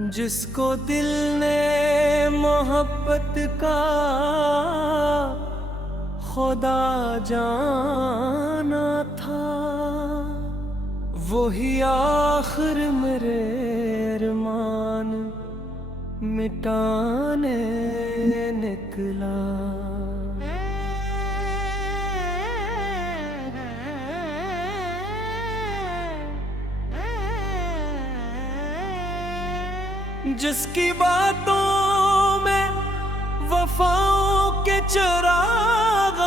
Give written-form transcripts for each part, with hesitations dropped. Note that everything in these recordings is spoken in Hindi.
जिसको दिल ने मोहब्बत का खुदा जाना था, वही आखिर मेरे अरमान मिटाने निकला। जिसकी बातों में वफाओं के चिराग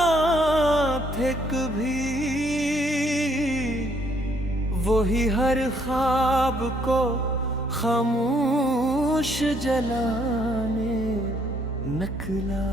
थे कभी, वही हर ख्वाब को खामोश जलाने निकला।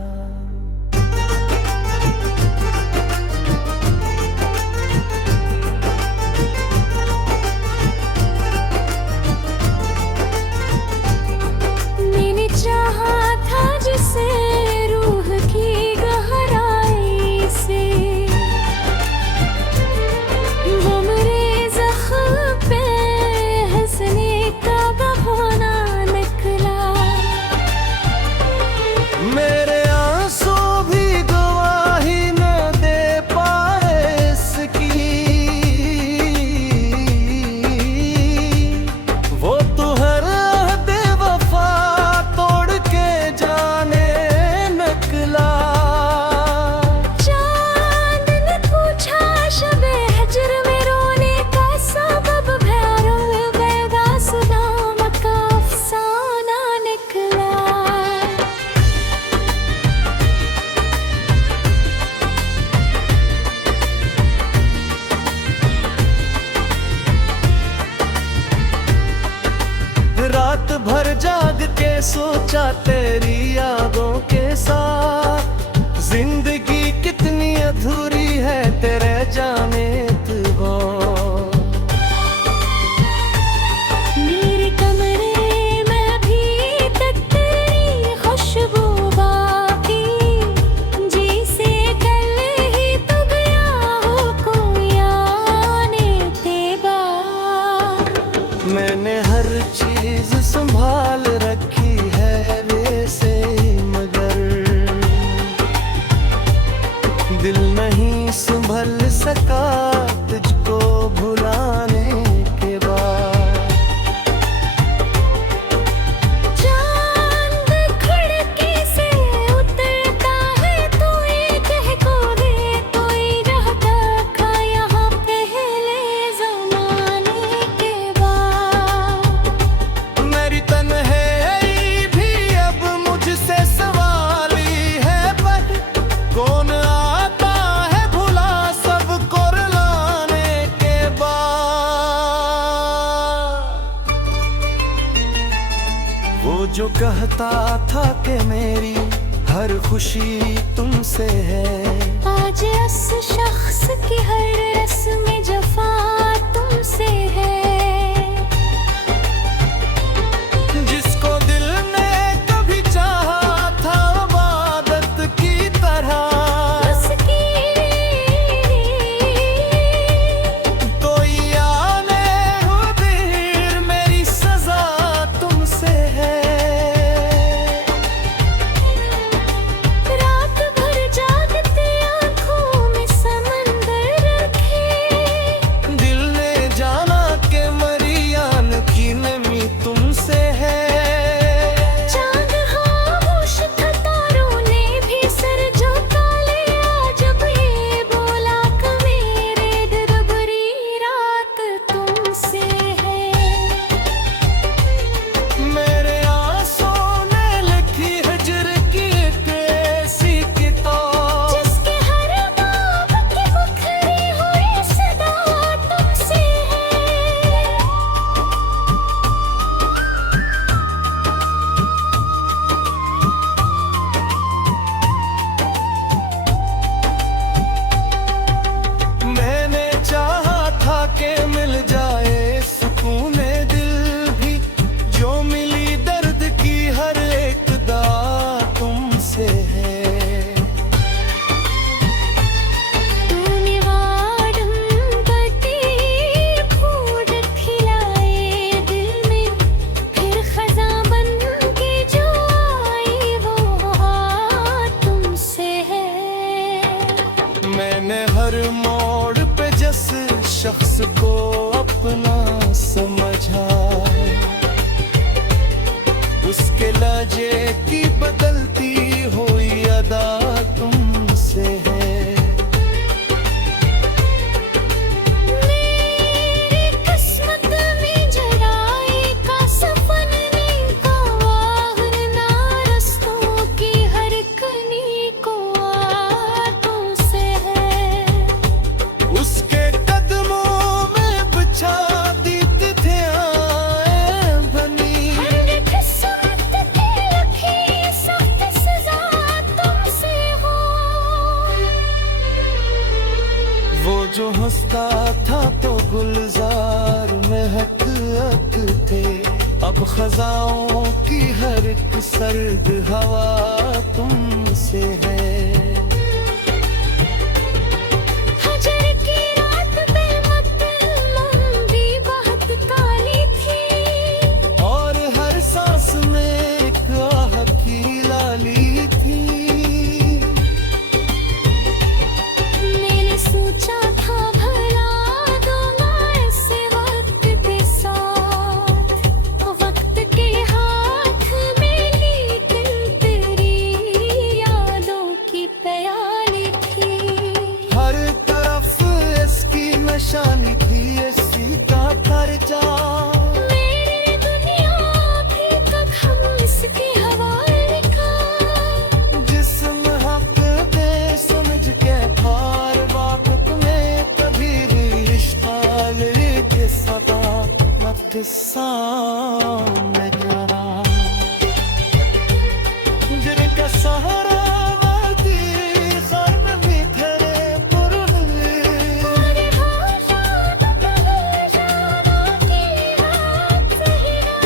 रात भर जाग के सोचा तेरी यादों के साथ, जिंदगी कितनी अधूरी है तेरे जाने तू। मेरे कमरे में भी तक तेरी खुशबू बाकी, जिसे कल ही तो गया हो कोई आने के बाद। मैंने हर चीज संभाल रखी है वैसे, मगर दिल नहीं संभल सका तुझको भुलाने के बाद। चांद खिड़की से उतरता है तो ये कह को दे, कोई रहता था यहाँ पहले जमाने के बाद। मेरी तन्हाई भी अब मुझसे सवाली है, पर कौन आता है भुला सबको रुलाने के बाद। वो जो कहता था कि मेरी हर खुशी तुमसे है, आज उस शख्स की हर रस्म जफा तुमसे है। जिसको दिल ने कभी चाहा था इबादत की तरह, उसकी कोई आने हो देर मेरी सजा तुमसे है। रात भर जागते आँखों में समंदर रखे, दिल ने जाना के बजे की बदलती हुई अदा तुमसे है। मेरी किस्मत में जराए का सफन नहीं का वाहन ना रस्तों की हर कनी को तुमसे है। उसके कदमों में बिछा दीते थे आए बनी। हर किस्मत की लिखी सख्त सजा तुमसे हो। वो जो हंसता था तो गुलजार महक थे, अब खजाओं की हर एक सर्द हवा तुमसे है। हजर की रात पे लंबी बहुत काली थी। और हर सांस में एक आह की लाली थी। मैंने सोचा था भला दूंगा ऐसे वक्त के साथ, वक्त के हाथ में लेकिन तेरी यादों की प्याली थी। हर तरफ इसकी निशानी थी, इसी का खर्चा। मेरी दुनिया भी तक हम इसके हवाले का। जिस्म हक दे समझ के पार वक्त में कभी रिश्ता लेके सदा मत सामने करा। जिनका सहारा वादी खर्म भी तेरे पुरने। अरे हो जाना की बात सही ना।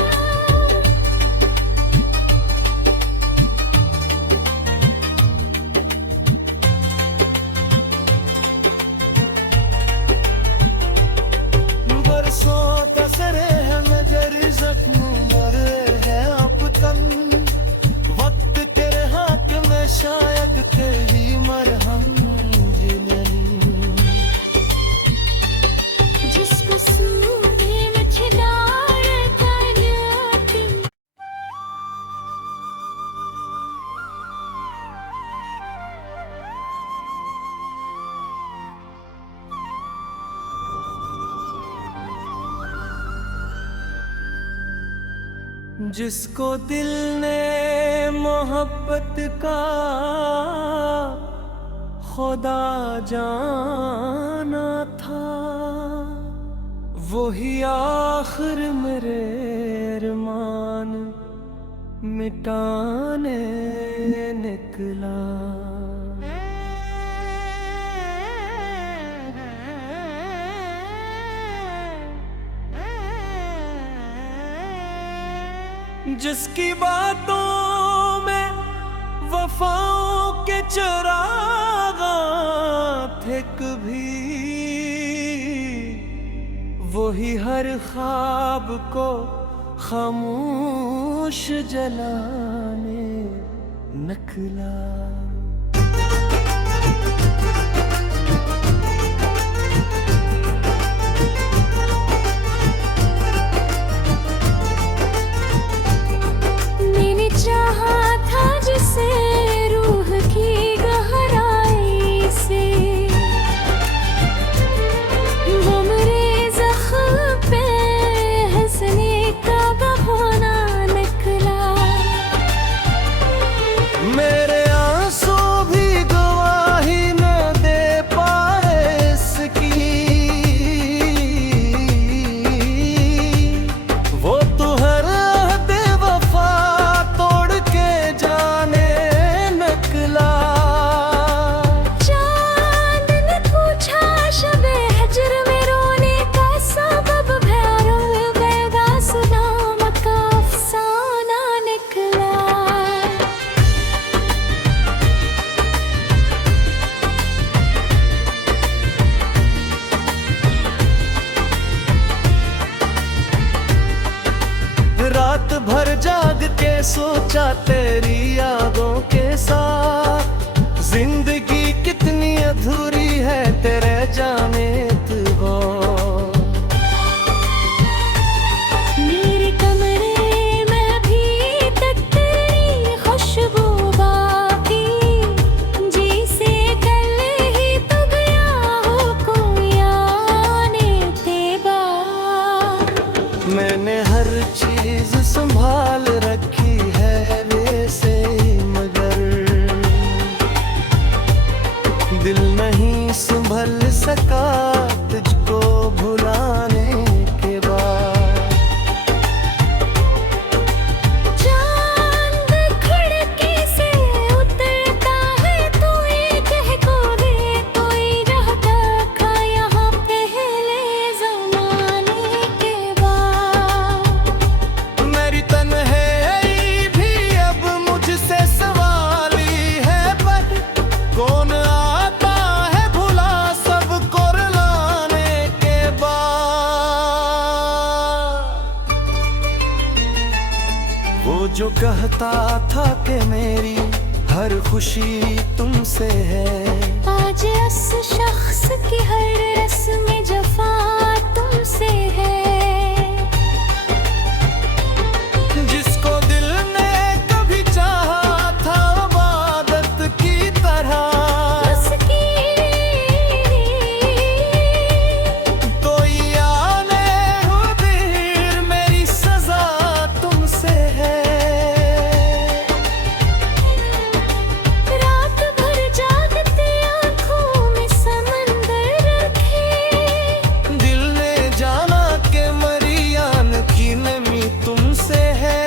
बरसों कसरे हैं नजर जख्म मरे हैं अब तन। वक्त तेरे हाथ में शायद तेरी मरहम जिलन। जिसको सूंघे मझधार कायनात। जिसको दिल ने मोहब्बत का खुदा जाना था, वही आखिर मेरे अरमान मिटाने निकला। जिसकी बातों में वफाओं के चरागा थे कभी, वही हर ख्वाब को खामोश जलाने निकला। मैंने चाहा था जिसे रूह की गहराई से, वो मेरे ज़ख्म पे हंसने का बहाना निकला। मेरे आंसू भी गवाही न दे पाए इसकी, वो तो हर अहद वफा तोड़ के जाने निकला। चांद ने पूछा शबे हजर में रोने का सबब, भैरव बैगा सुनाम का अफसाना निकला। रात भर जाग के सोचा तेरी यादों के साथ, जिंदगी कितनी अधूरी है तेरे जाने तुझको। मेरे कमरे में भी तक तेरे वो जो कहता था कि मेरी हर खुशी तुमसे है, आज उस शख्स की हर रस्म जफा तुमसे है। जिसको दिल ने कभी चाहा था इबादत की तरह, उसकी कोई आने हो देर मेरी सजा तुमसे है। रात भर जागते आँखों में समंदर रखे, दिल ने जाना कि मरियान की नमी तुमसे है।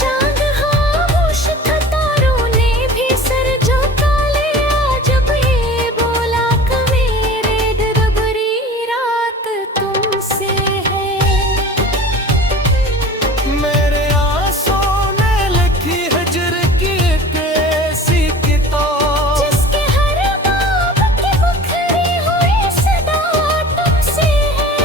चांद खामोश था, तारों ने भी सर झुका लिया जब ये बोला कि मेरे दिल भरी रात तुमसे है। मेरे आंसुओं ने लिखी हिजर की एक ऐसी किताब, जिसके हर बाब की मुखरी हुई सदा तुमसे है।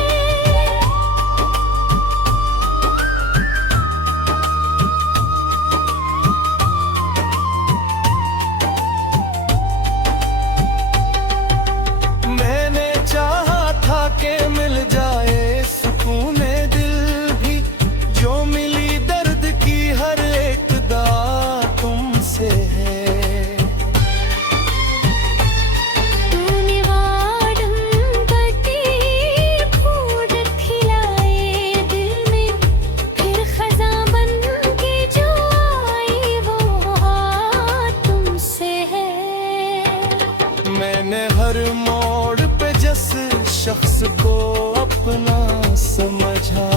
मैंने चाहा था कि मिल जाए सुकून दिल भी, जो मिली दर्द की हर एक दात तुमसे है। तूने वादम करके फूल खिलाए दिल में, फिर खजा बन के जो आई वो हाथ तुमसे है। मैंने हर मोड़ पे जिस शख्स को अपना समझा,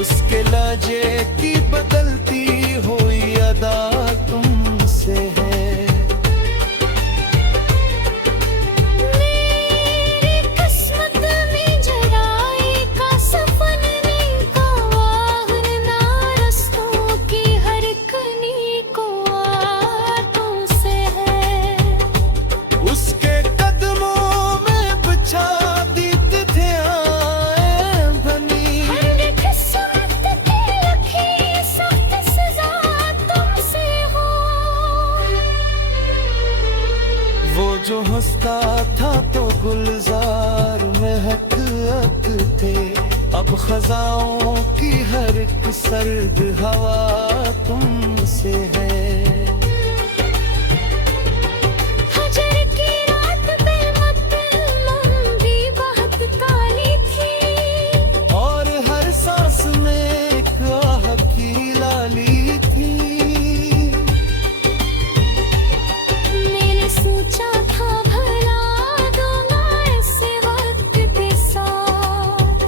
उसके लहजे की बदलती हुई अदा तुमसे है। मेरी किस्मत में जराए का सफन नहीं का वाहन ना, रस्तों की हर कनी को तुमसे है। उसके कदमों में बिछा दीते थे आए बनी, हर किस्मत की लिखी सख्त सजा तुमसे हो। वो जो हंसता था तो गुलजार में हक हक थे, अब खजाओं की हर एक सर्द हवा तुमसे है। हजर की रात पे मत लंबी बहुत काली थी, और हर सांस में एक आह की लाली थी। मैंने सोचा था भला दूंगा ऐसे वक्त के साथ,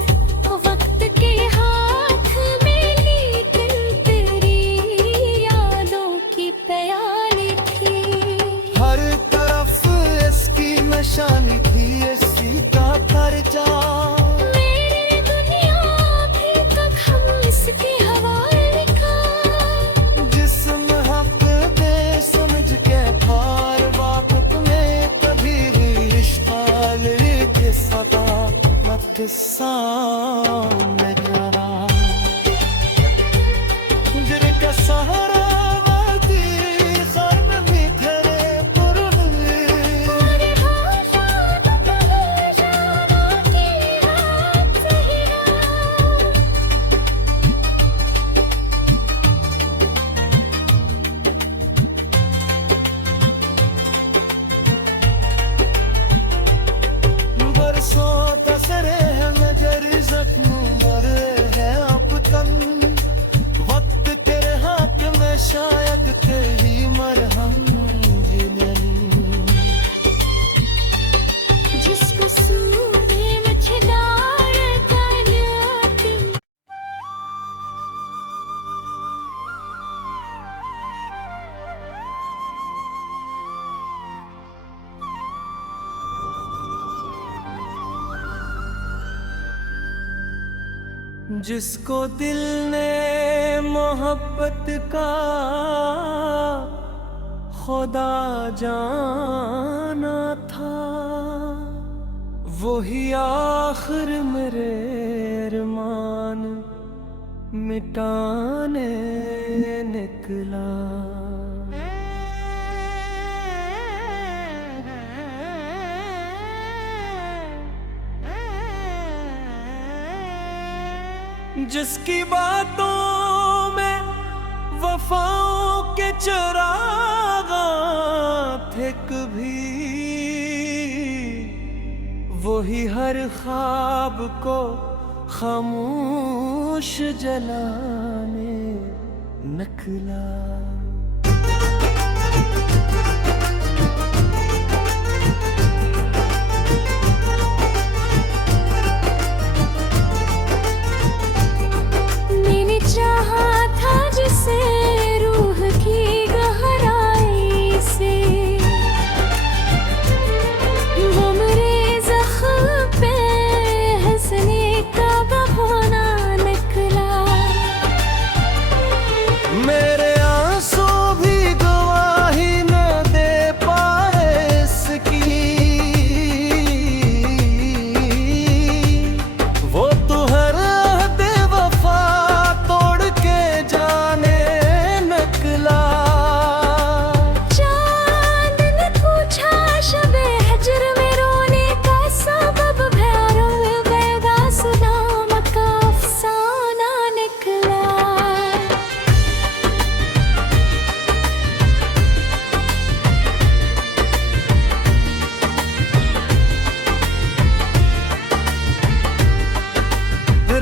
वक्त के हाथ में लेकिन तेरी यादों की प्याली थी। हर तरफ इसकी निशानी थी, इसी का खर्चा। मेरी दुनिया भी तक हम इसके हवाले का, जिस्म हक दे समझ के पार वक्त में कभी इश्काल के सदा मत सामने गिरा, दिल का सहारा वादी खर्ब में खरे पुरवे। तेरे हाथ पहले जाना की रात सहिया। बरसों तसरे है नजर जख्म मरे है अब तक, वक्त तेरे हाथ में शायद तेरी मरहम जिनन। जिसको सूदे मुझे डार कालियाती। जिसको दिल ने मोहब्बत का खुदा जाना था, वही आखिर मेरे अरमान मिटाने निकला। जिसकी बातों में वफाओं के चिराग थे कभी, वही हर ख्वाब को खामोश जलाने निकला। मैंने चाहा था जिसे रूह की गहराई से, वो मेरे ज़ख्म पे हंसने का बहाना निकला। मेरे आंसू भी गवाही न दे पाए इसकी, वो तो हर अहद वफा तोड़ के जाने निकला। चांद ने पूछा शबे हजर में रोने का सबब, भैरों बेगासुदाम का अफसाना निकला।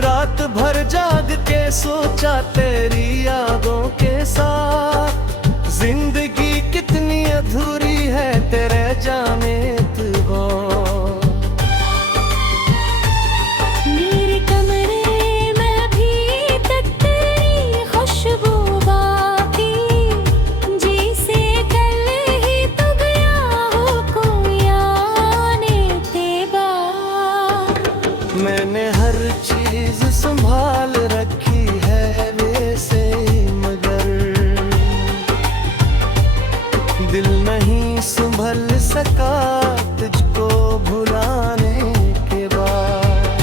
रात भर जाग के सोचा तेरी यादों के साथ, जिंदगी कितनी अधूरी है तेरे जाने तू। मेरे कमरे में भी तक तेरी खुशबू बाकी, जिसे कल ही तो गया हो कोई आने तेबा। मैंने हर चीज संभाल रखी है वैसे, मगर दिल नहीं संभल सका तुझको भुलाने के बाद।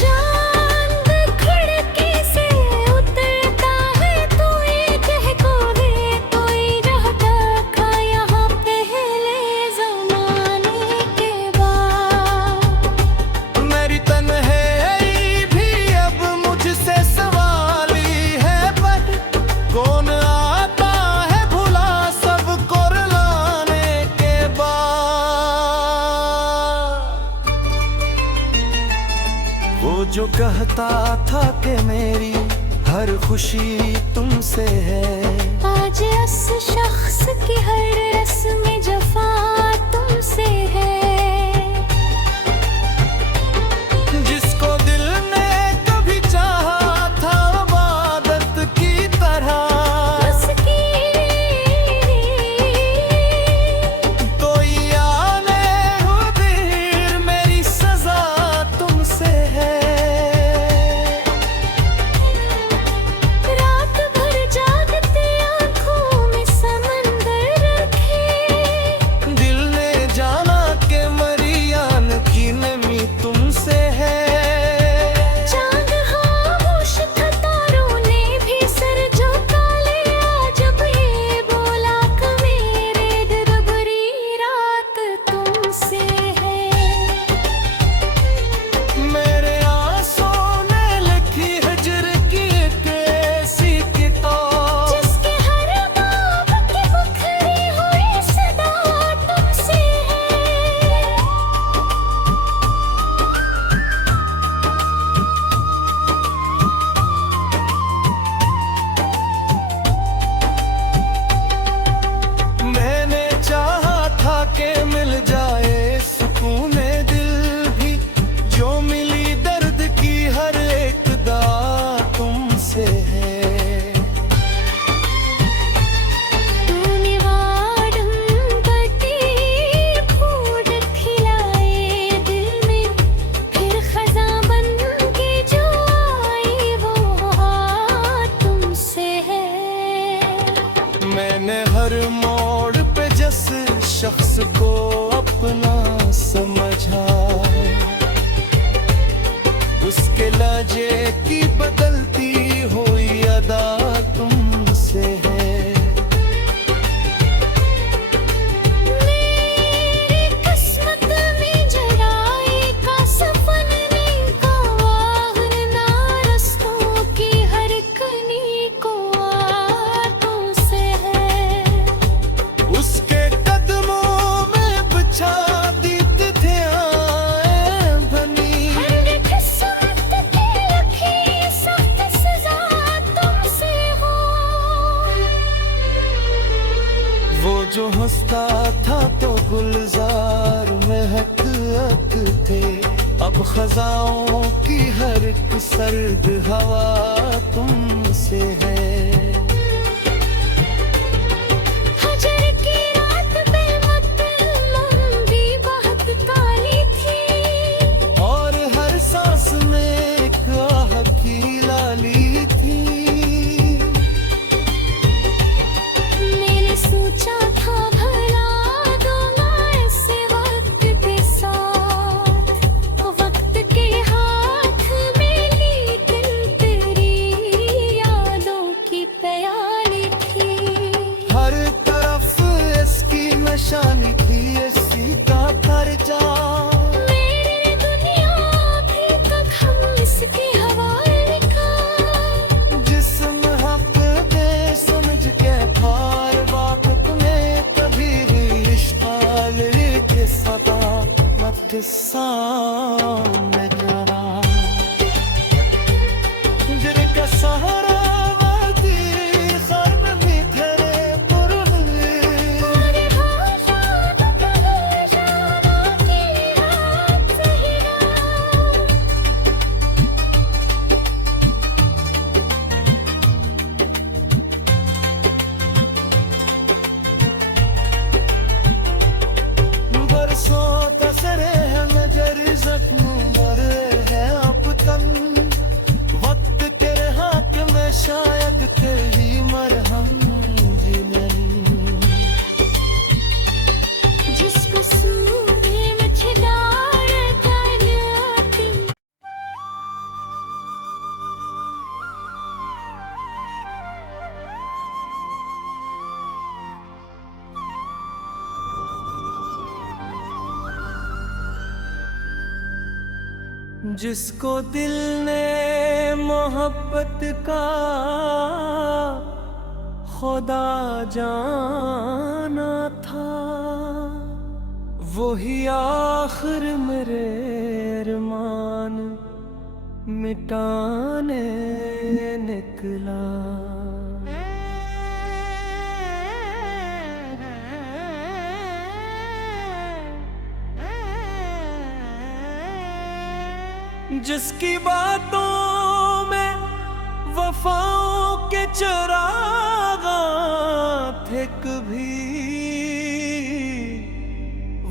चांद खिड़की से उतरता है तो ये कह को दे, कोई रहता था यहाँ पहले ज़माने के बाद। मेरी तन्हाई भी अब मुझसे सवाली है, पर कौन आता है भुला सबको रुलाने के बाद। वो जो कहता था कि मेरी हर खुशी तुमसे है, आज उस शख्स की हर रस्म जफा तुमसे है। जिसको दिल ने कभी चाहा था इबादत की तरह, उसकी तो याने हुदीर मेरी सजा तुमसे है। रात भर जागते आँखों में समंदर रखे, दिल ने जाना कि मरियान की नमी तुमसे है। चांद खामोश था, तारों ने भी सर झुका लिया जब ये बोला कि मेरे दिल बुरी रात तुमसे है। मेरे आंसू ने लिखी हिजर की एक ऐसी किताब, जिसके हर बाब की बुखरी हुई सदा तुमसे है। मैंने चाहा था कि मिल जाए सुकून दिल भी, जो मिली दर्द की हर एक दाग तुमसे है। तूने वादम बटी फूल खिलाए दिल में, फिर खज़ां बन के जो आई वो तुमसे है। मैंने हर मोड़ पे जिस शख्स को अपना समझा, उसकी इसके लहजे की बदलती हुई अदा तुमसे है। मेरी किस्मत में जराए का सफन नहीं का वाहन ना रस्तों की हर कनी को तुमसे है। उसके कदमों में बिछा दी थे आए बनी, हर किस्मत की लिखी सख्त सजा तुमसे हो। वो जो हंसता था तो गुलजार महक थे, अब खजाओं की हर एक सर्द हवा तुमसे है। हजर की रात बेमत लंबी बहुत काली थी, और हर सांस में एक आह की लाली थी। मैंने सोचा था भला दूंगा ऐसे वक्त के साथ, वक्त के हाथ में ली दिल तेरी यादों की प्याली थी। हर तरफ इसकी निशानी थी, इसी का खर्चा। मेरी दुनिया भी तक हम इसके हवाले का। जिस्म हक दे समझ के पार वाकफ में कभी भी इश्काल के सदा मत सामने जरा, जिनका सहारा वादी खर्ब भी तेरे पुरने। अरे हाँ शाद कहे जाना की रात सही रात। बरसों तसरे है नजर जख्म मरे है अब तन, वक्त तेरे हाथ में शायद तेरी मरहम भी नहीं। जिसको सूखे मछदार कालियाती। जिसको दिल ने मोहब्बत का खुदा जाना था, वही आखिर मेरे अरमान मिटाने निकला। जिसकी बातों में वफाओं के चिराग थे कभी,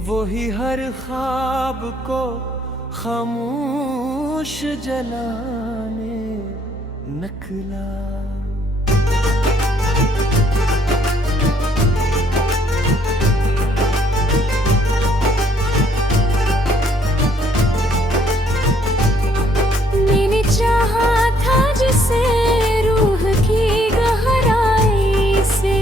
वही हर ख्वाब को खामोश जलाने निकला। मैंने चाहा था जिसे रूह की गहराई से,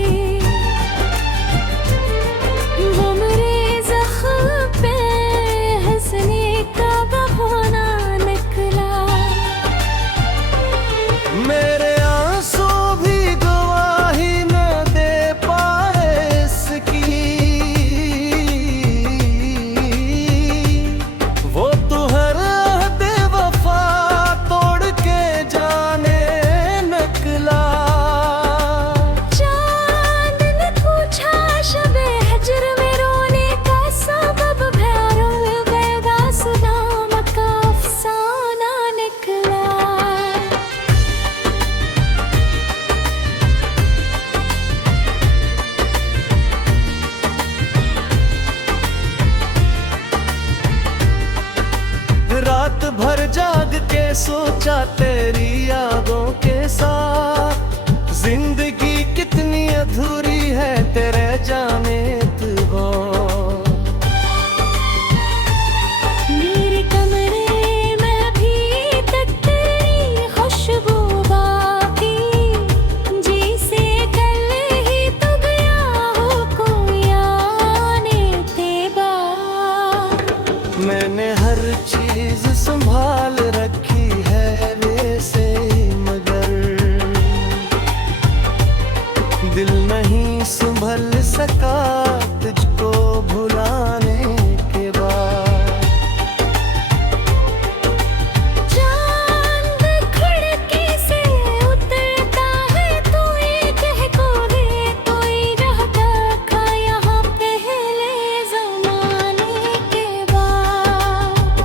वो मेरे ज़ख्म पे हंसने का बहाना निकला। मेरे आंसू भी गवाही न दे पाए इसकी, वो तो हर अहद वफा तोड़ के जाने निकला। चांद ने पूछा शबे हजर में रोने का सबब, भैरों में बैदा सुदाम का अफसाना निकला। रात भर जाग के सोचा तेरी यादों के साथ, जिंदगी कितनी अधूरी है तेरे जाने तू। मेरे कमरे में भी तक सका तुझको भुलाने के बाद। चांद खिड़की से उतरता है तो ये कह को दे, कोई रहता था यहाँ पहले जमाने के बाद।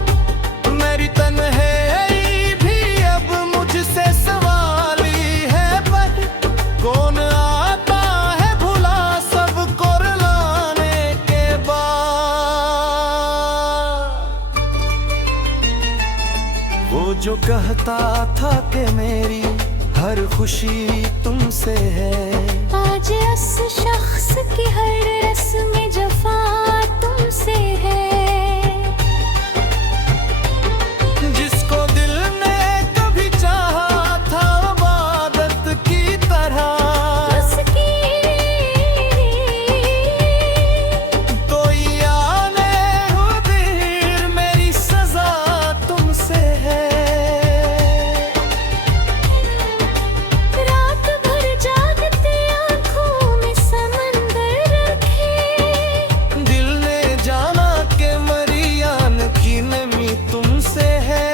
मेरी तन्हाई भी अब मुझसे सवाली है, पर कौन आता है भुला सबको रुलाने के बाद। वो जो कहता था कि मेरी हर खुशी तुमसे है, आज उस शख्स की हर रस्म जफा तुमसे है। जिसको दिल ने कभी चाहा था इबादत की तरह, उसकी तो आने हो देर मेरी सजा तुमसे है। रात भर जागते आँखों में समंदर रखे, दिल ने जाना कि मरियान की नमी तुमसे है।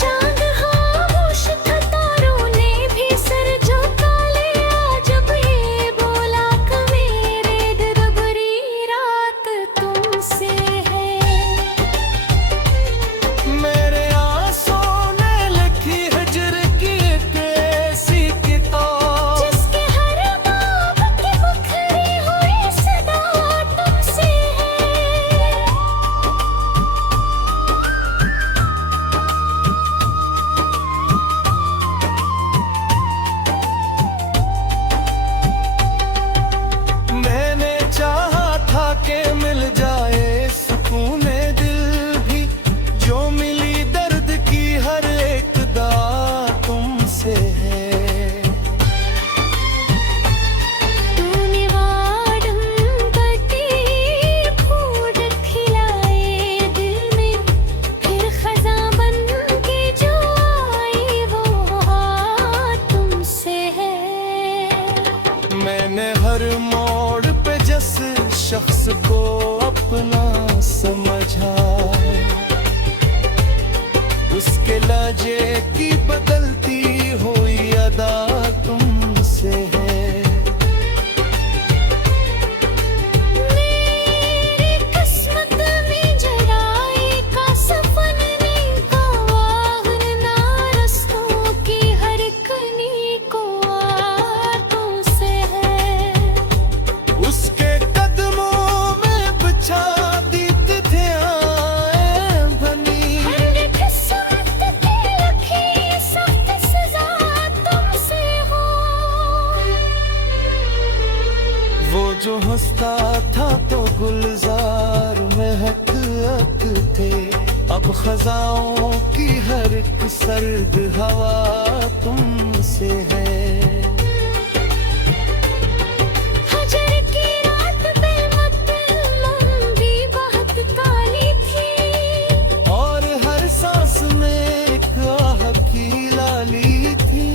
चांद खामोश था, तारों ने भी सर झुका लिया जब ये बोला कि मेरे दिल भरी रात तुमसे है। मेरे आंसू ने लिखी हिजर की एक ऐसी किताब, जिसके हर बाब की बुखरी हुई सदा तुमसे है। मैंने चाहा था कि मिल जाए सुकून दिल भी, जो मिली दर्द की हर एक दात तुमसे है। तूने वादम बटी फूल खिलाए दिल में, फिर खज़ां बन के जो आई वो हाथ तुमसे है। मैंने हर मोड़ पे जिस शख्स को अपना समझा, उसके लहजे की बदलती हुई अदा तुमसे है। मेरी किस्मत में जराए का सफन नहीं का वाहन ना, रस्तों की हर कनी को तुमसे है। उसके कदमों में बिछा दी थे आए बनी, हर किस्मत की लिखी सख्त सजा तुमसे हो। वो जो हंसता था तो गुलजार महक थे, अब खजाओं की हर एक सर्द हवा तुमसे है। हजर की रात पे लंबी बहुत काली थी, और हर सांस में एक आह की लाली थी।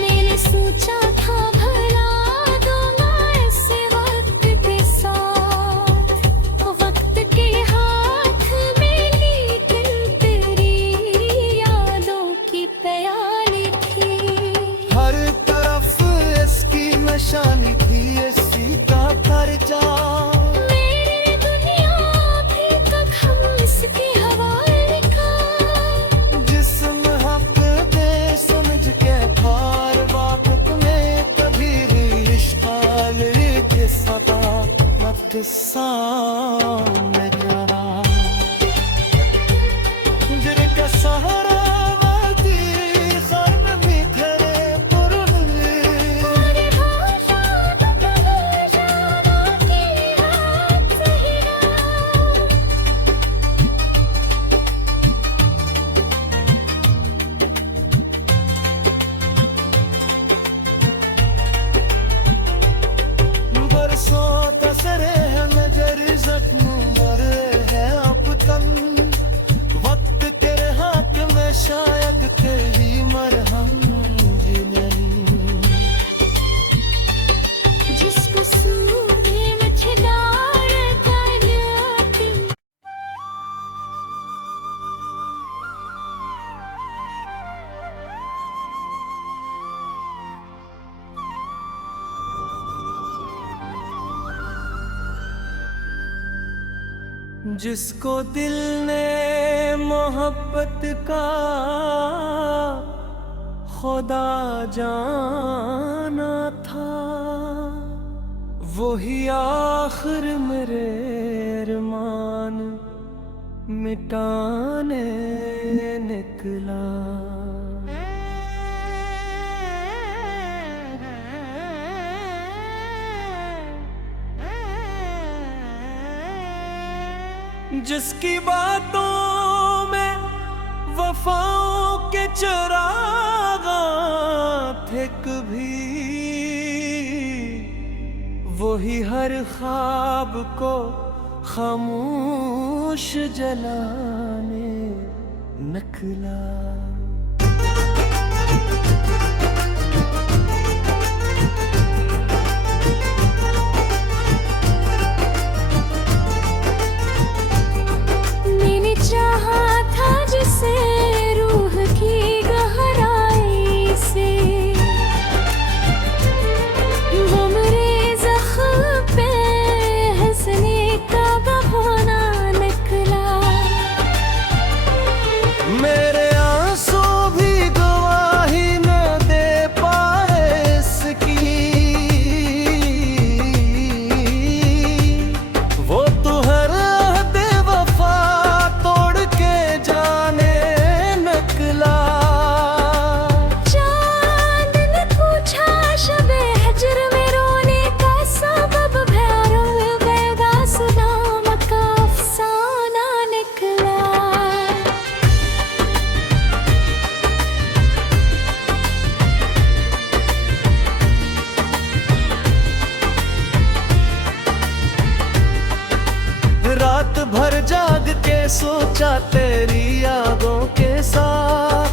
मैंने सोचा था भला दूंगा ऐसे वक्त के साथ, वक्त के हाथ में ली दिल तेरी जिसको दिल ने मोहब्बत का खुदा जाना था, वही आखिर मेरे अरमान मिटाने निकला। जिसकी बातों में वफाओं के चिरागा थे कभी, वही हर ख्वाब को खामोश जलाने निकला। मैंने चाहा था जिसे रूह की गहराई से, वो मेरे ज़ख्म पे हंसने का बहाना निकला। मेरे आंसू भी गवाही न दे पाए इसकी, वो तो हर अहद वफा तोड़ के जाने निकला। चांद ने पूछा शबे हिज्र में रोने का सबब, भैरव बेदास नाम का अफसाना निकला। रात भर जाग के सोचा तेरी यादों के साथ,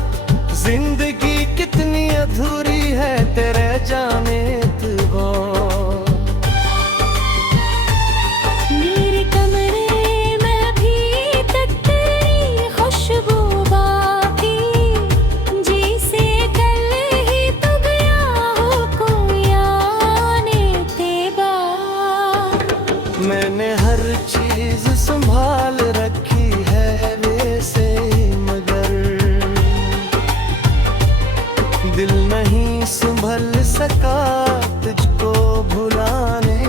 जिंदगी कितनी अधूरी है तेरे जाने तू। मेरे कमरे में भी तक तेरी खुशबू बाकी, जिसे कल ही तो गया हो कोई आने तेबा। मैंने हर चीज संभाल रखी है वैसे, मगर दिल नहीं संभल सका तुझको भुलाने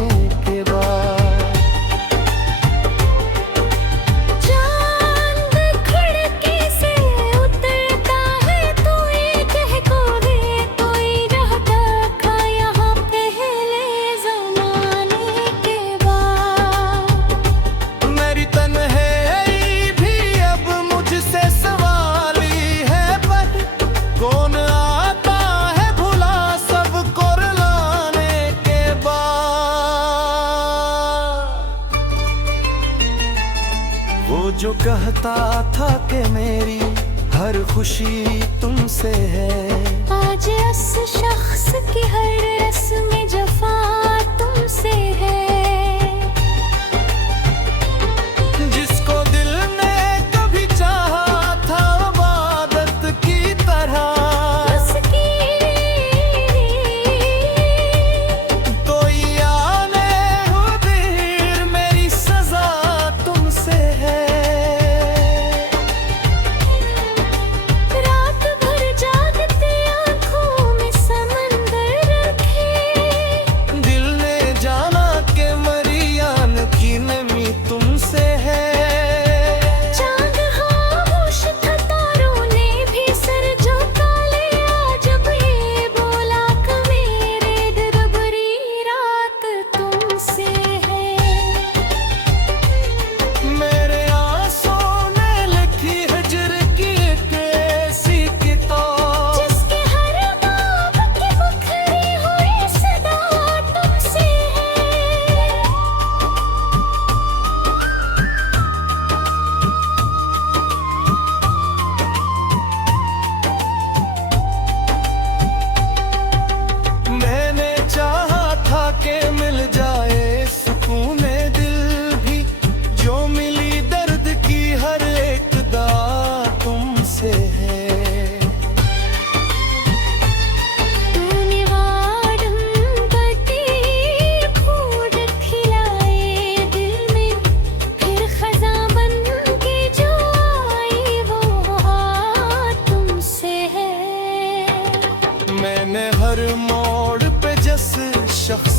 के बाद। चांद खिड़की से उतरता है तो ये कह को दे, कोई रहता था यहाँ पहले ज़माने के बाद। मेरी तन्हाई भी अब मुझसे सवाली है, पर कौन आता है भुला सबको रुलाने के बाद। वो जो कहता था कि मेरी हर खुशी तुमसे है, आज उस शख्स की हर रस्म जफा तुमसे है। जिसको दिल ने कभी चाहा था इबादत की तरह, उसकी कोई आने हो देर मेरी सजा तुमसे है। रात भर जागते आँखों में समंदर रखे,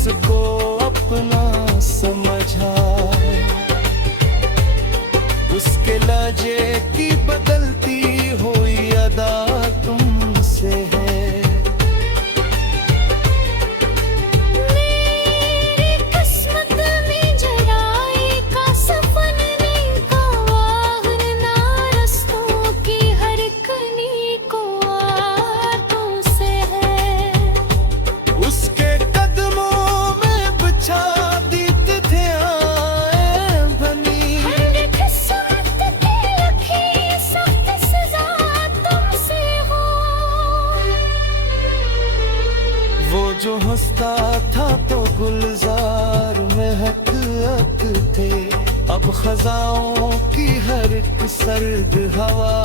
जिसको अपना समझा, उसके लहजे की बदलती हुई अदा तुमसे है। मेरी किस्मत में जराए का सफन नहीं का वाहन ना रस्तों की हर कनी को तुमसे है। उसके कदमों में बिछा दीत थे आए बनी, हर किस्मत की लखी सख्त सजा तुमसे हो। वो जो हंसता था तो गुलजार में हक हक थे, अब खजाओं की हर एक सर्द हवा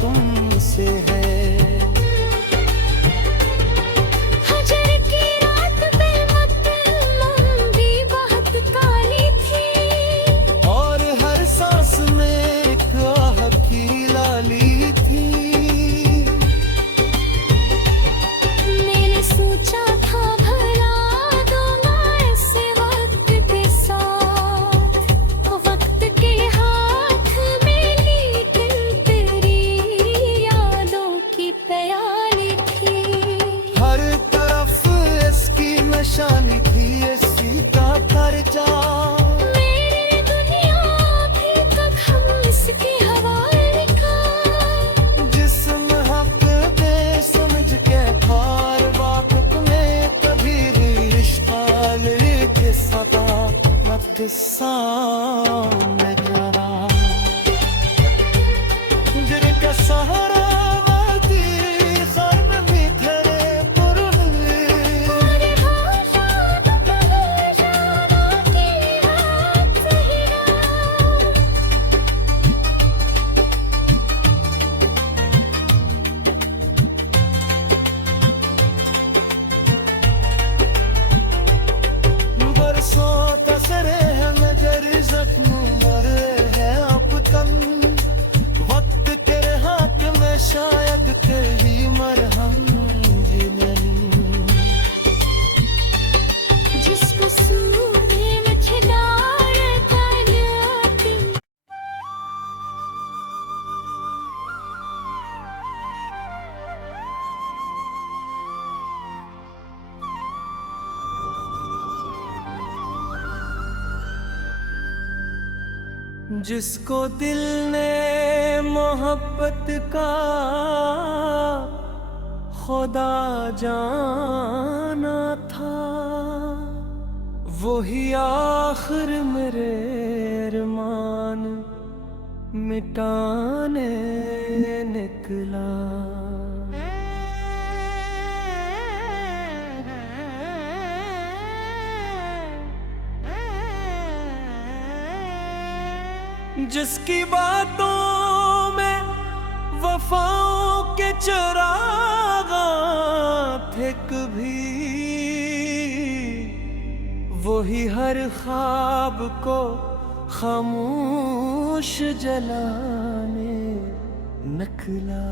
तुमसे है। हजर की रात पे मतलब भी बहुत काली थी, और हर सांस में एक आह की लाली थी। मैंने सोचा था भला दूंगा ऐसे वक्त के साथ, वक्त के हाथ में लेकिन तेरी यादों की प्याली थी। हर तरफ इसकी निशानी थी, इसी का खर्चा। मेरी दुनिया भी तक हम इसकी हवाले का, जिस्म हक दे समझ के हार वक्त में कभी रिश्ता लेके सदा मत सामने जरा, जिनका सहारा वादी खर्म में तेरे पुरहने। अरे हाँ शाद कहे जाना की बात सही ना। बरसों तसरे हैं नजर जख्म भरे हैं अब तक, वक्त तेरे हाथ में शायद तेरी मरहम जिनन। जिस कसूर में खिदार तायाती जिसको दिल ने मोहब्बत का खुदा जाना था, वही आखिर मेरे अरमान मिटाने निकला। जिसकी बातों में वफाओं के चरागा थे कभी, वही हर ख्वाब को खामोश जलाने निकला।